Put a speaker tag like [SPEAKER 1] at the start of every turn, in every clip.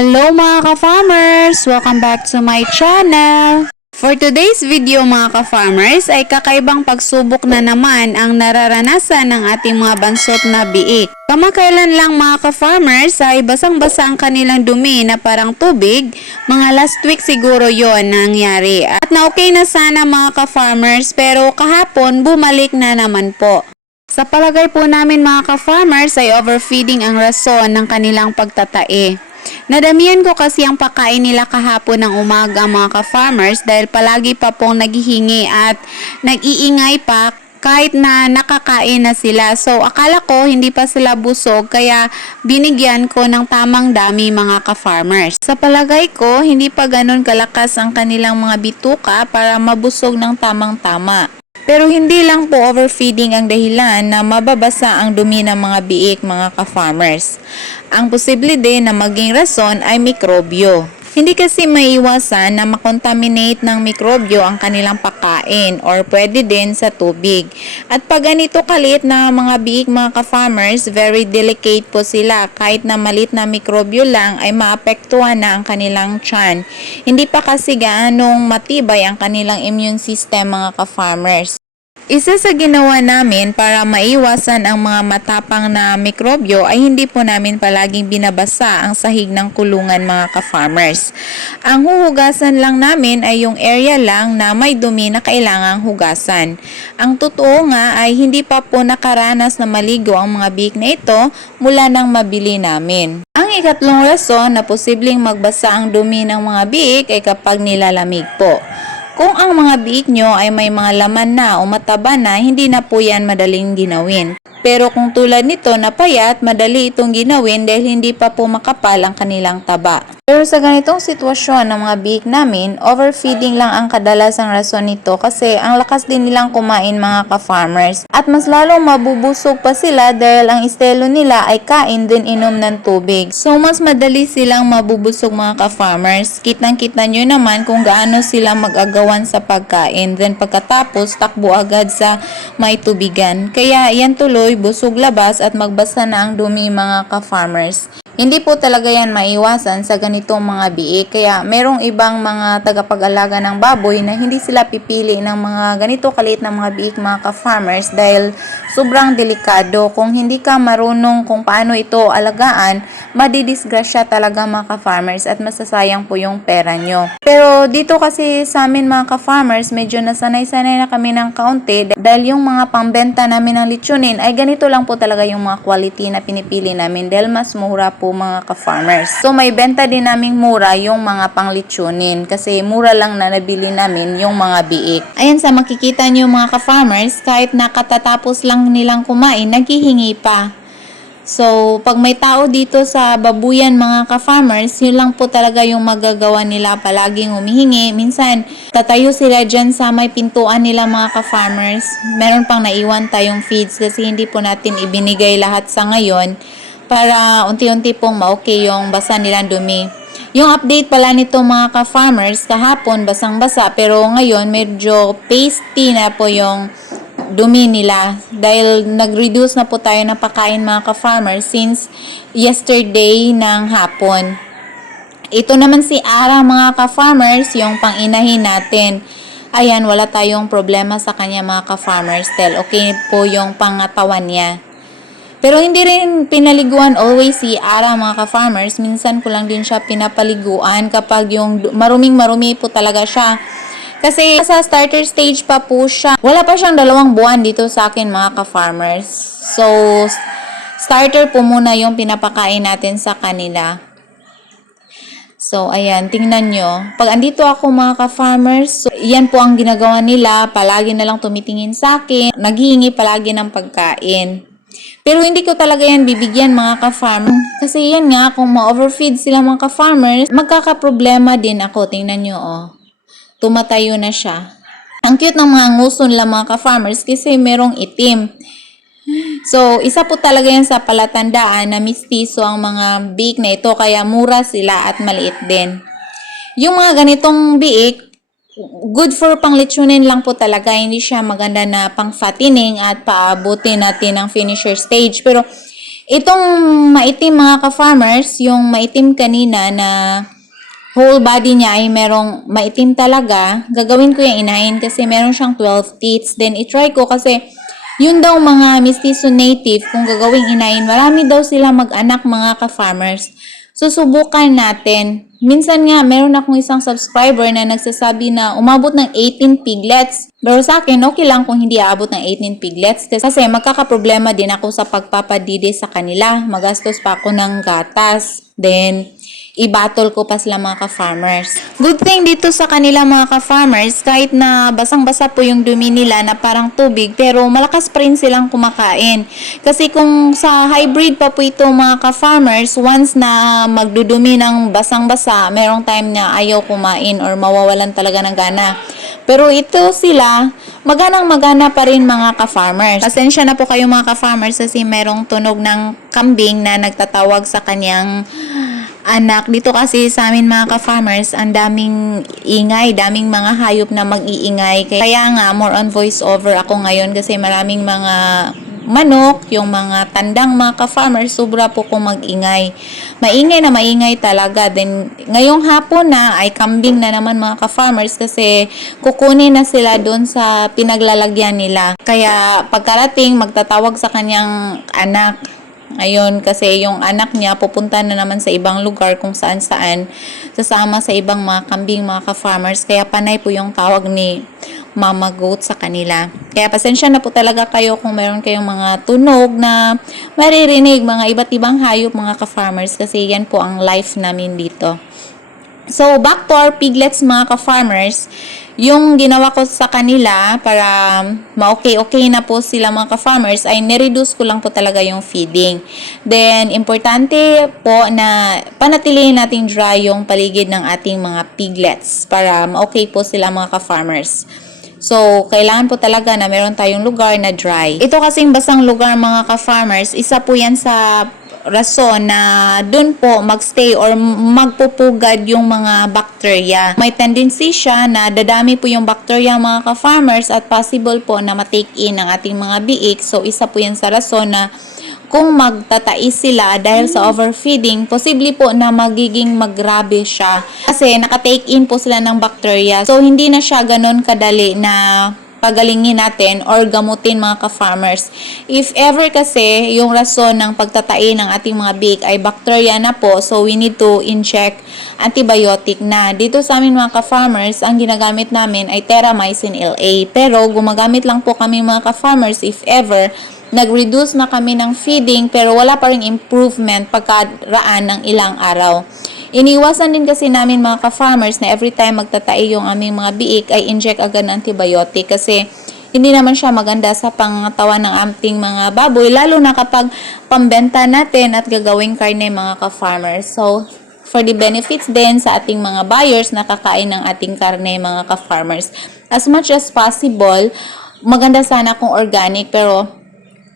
[SPEAKER 1] Hello mga ka-farmers! Welcome back to my channel! For today's video mga ka-farmers ay kakaibang pagsubok na naman ang nararanasan ng ating mga bansot na biik. Kamakailan lang mga ka-farmers ay basang-basa ang kanilang dumi na parang tubig. Mga last week siguro yon nangyari. At na okay na sana mga ka-farmers pero kahapon bumalik na naman po. Sa palagay po namin mga ka-farmers ay overfeeding ang rason ng kanilang pagtatae. Nadamihan ko kasi ang pagkain nila kahapon ng umaga mga ka-farmers dahil palagi pa pong naghihingi at nag-iingay pa kahit na nakakain na sila. So, akala ko hindi pa sila busog kaya binigyan ko ng tamang dami mga ka-farmers. Sa palagay ko, hindi pa ganun kalakas ang kanilang mga bituka para mabusog ng tamang-tama. Pero hindi lang po overfeeding ang dahilan na mababasa ang dumi ng mga biik mga ka-farmers. Ang posible din na maging rason ay mikrobyo. Hindi kasi maiwasan na makontaminate ng mikrobyo ang kanilang pagkain or pwede din sa tubig. At pag ganito kalit na mga biik mga ka-farmers, very delicate po sila. Kahit na malit na mikrobyo lang ay maapektuhan na ang kanilang tiyan. Hindi pa kasi gaanong matibay ang kanilang immune system mga ka-farmers. Isa sa ginawa namin para maiwasan ang mga matapang na mikrobyo ay hindi po namin palaging binabasa ang sahig ng kulungan mga ka-farmers. Ang huhugasan lang namin ay yung area lang na may dumi na kailangang hugasan. Ang totoo nga ay hindi pa po nakaranas na maligo ang mga biik na ito mula nang mabili namin. Ang ikatlong rason na posibleng magbasa ang dumi ng mga biik ay kapag nilalamig po. Kung ang mga biik nyo ay may mga laman na o mataba na, hindi na po yan madaling ginawin. Pero kung tulad nito na payat, madali itong ginawin dahil hindi pa po makapal ang kanilang taba. Pero sa ganitong sitwasyon ng mga biik namin, overfeeding lang ang kadalasang rason nito kasi ang lakas din nilang kumain mga ka-farmers. At mas lalong mabubusog pa sila dahil ang estelo nila ay kain din inom ng tubig. So mas madali silang mabubusog mga ka-farmers. Kitang-kita nyo naman kung gaano sila mag-agawan sa pagkain. Then pagkatapos, takbo agad sa may tubigan. Kaya yan tuloy, busog labas at magbasa na ang dumi mga ka-farmers. Hindi po talaga yan maiwasan sa ganitong mga biik. Kaya merong ibang mga tagapag-alaga ng baboy na hindi sila pipili ng mga ganito kalit na mga biik mga ka-farmers dahil sobrang delikado. Kung hindi ka marunong kung paano ito alagaan, madidisgrasya talaga mga ka-farmers at masasayang po yung pera nyo. Pero dito kasi sa amin mga ka-farmers, medyo nasanay-sanay na kami ng kaunti dahil yung mga pambenta namin ng lechonin ay ganito lang po talaga yung mga quality na pinipili namin dahil mas mura po mga ka-farmers. So may benta din naming mura yung mga panglechonin kasi mura lang na nabili namin yung mga biik. Ayan sa makikita nyo mga ka-farmers, kahit nakatatapos lang nilang kumain, naghihingi pa. So, pag may tao dito sa babuyan mga ka-farmers, yun lang po talaga yung magagawa nila palaging humihingi. Minsan, tatayo sila dyan sa may pintuan nila mga ka-farmers. Meron pang naiwan tayong feeds kasi hindi po natin ibinigay lahat sa ngayon para unti-unti pong ma-okay yung basa nilang dumi. Yung update pala nito mga ka-farmers, kahapon basang-basa pero ngayon medyo pasty na po yung dumi nila dahil nag-reduce na po tayo ng pagkain mga ka-farmers since yesterday ng hapon. Ito naman si Ara mga ka-farmers, yung pang-inahin natin. Ayan, wala tayong problema sa kanya mga ka-farmers. Tel, okay po yung pangatawan niya. Pero hindi rin pinaliguan always si Ara mga ka-farmers. Minsan ko lang din siya pinapaliguan kapag yung maruming marumi po talaga siya. Kasi sa starter stage pa po siya. Wala pa siyang dalawang buwan dito sa akin mga ka-farmers. So, starter po muna yung pinapakain natin sa kanila. So, ayan, tingnan nyo. Pag andito ako mga ka-farmers, so, yan po ang ginagawa nila. Palagi na lang tumitingin sa akin. Naghihingi palagi ng pagkain. Pero hindi ko talaga yan bibigyan mga ka-farmer. Kasi yan nga, kung ma-overfeed sila mga ka-farmers, magkakaproblema din ako. Tingnan nyo, oh. Tumatayo na siya. Ang cute ng mga nguso nila mga ka-farmers kasi merong itim. So, isa po talaga yan sa palatandaan na mistiso ang mga biik na ito kaya mura sila at maliit din. Yung mga ganitong biik, good for pang lechonin lang po talaga. Hindi siya maganda na pang fattening at paabutin natin ang finisher stage. Pero Itong maitim mga ka-farmers, yung maitim kanina na whole body niya ay merong maitim talaga, gagawin ko yung inahin kasi meron siyang 12 teats. Then, itry ko kasi yun daw mga mestizo native, kung gagawing inahin, marami daw sila mag-anak mga ka-farmers. Susubukan natin. Minsan nga, meron akong isang subscriber na nagsasabi na umabot ng 18 piglets. Pero sa akin, okay lang kung hindi aabot ng 18 piglets kasi magkakaproblema din ako sa pagpapadide sa kanila. Magastos pa ako ng gatas. Then, i-battle ko pa sila mga ka-farmers. Good thing dito sa kanila mga ka-farmers, kahit na basang-basa po yung dumi nila na parang tubig, pero malakas pa rin silang kumakain. Kasi kung sa hybrid pa po ito mga ka-farmers, once na magdudumi ng basang-basa, merong time na ayaw kumain or mawawalan talaga ng gana. Pero ito sila, maganang magana pa rin mga ka-farmers. Pasensya na po kayo mga ka-farmers kasi merong tunog ng kambing na nagtatawag sa kanyang anak. Dito kasi sa amin mga ka-farmers, ang daming ingay, daming mga hayop na mag-iingay. Kaya nga, more on voice over ako ngayon kasi maraming mga manok, yung mga tandang mga ka-farmers, sobra po kong mag-ingay. Maingay na maingay talaga. Then, ngayong hapon na ay kambing na naman mga ka-farmers kasi kukunin na sila doon sa pinaglalagyan nila. Kaya pagkarating, magtatawag sa kanyang anak. Ayun, kasi yung anak niya pupunta na naman sa ibang lugar kung saan saan sasama sa ibang mga kambing, mga ka-farmers. Kaya panay po yung tawag ni mama goat sa kanila. Kaya pasensya na po talaga kayo kung meron kayong mga tunog na maririnig, mga iba't ibang hayop, mga ka-farmers. Kasi yan po ang life namin dito. So, back to our piglets mga ka-farmers, yung ginawa ko sa kanila para ma-okay-okay na po sila mga ka-farmers ay nireduce ko lang po talaga yung feeding. Then, importante po na panatilihin natin dry yung paligid ng ating mga piglets para ma-okay po sila mga ka-farmers. So, kailangan po talaga na meron tayong lugar na dry. Ito kasing basang lugar mga ka-farmers, isa po yan sa rason na dun po magstay or magpupugad yung mga bacteria. May tendency siya na dadami po yung bacteria mga ka-farmers at possible po na matake in ang ating mga biik. So, isa po yan sa rason na kung magtatais sila dahil sa overfeeding, posible po na magiging magrabe siya. Kasi nakatake in po sila ng bacteria. So, hindi na siya ganun kadali na pagalingin natin or gamutin mga ka-farmers. If ever kasi yung rason ng pagtatain ng ating mga bake ay bacteria na po, so we need to inject antibiotic na. Dito sa amin mga ka-farmers, ang ginagamit namin ay Terramycin LA. Pero gumagamit lang po kami mga ka-farmers if ever nag-reduce na kami ng feeding pero wala pa rin improvement pagkaraan ng ilang araw. Iniwasan din kasi namin mga ka-farmers na every time magtatae yung aming mga biik ay inject agad ng antibiotic kasi hindi naman siya maganda sa pangatawan ng ating mga baboy lalo na kapag pambenta natin at gagawing karne mga ka-farmers. So, for the benefits din sa ating mga buyers na kakain ng ating karne mga ka-farmers. As much as possible, maganda sana kung organic pero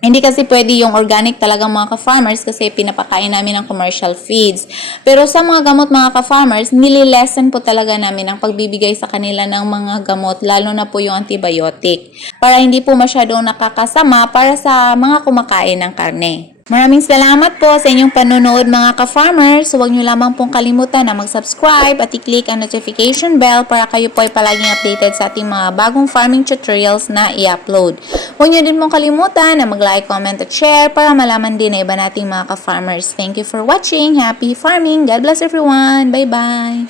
[SPEAKER 1] hindi kasi pwede yung organic talagang mga ka-farmers kasi pinapakain namin ng commercial feeds. Pero sa mga gamot mga ka-farmers, nililesen po talaga namin ang pagbibigay sa kanila ng mga gamot, lalo na po yung antibiotic. Para hindi po masyadong nakakasama para sa mga kumakain ng karne. Maraming salamat po sa inyong panonood mga ka-farmers. Huwag nyo lamang pong kalimutan na mag-subscribe at i-click ang notification bell para kayo po ay palaging updated sa ating mga bagong farming tutorials na i-upload. Huwag nyo din pong kalimutan na mag-like, comment at share para malaman din na iba nating mga ka-farmers. Thank you for watching. Happy farming. God bless everyone. Bye-bye.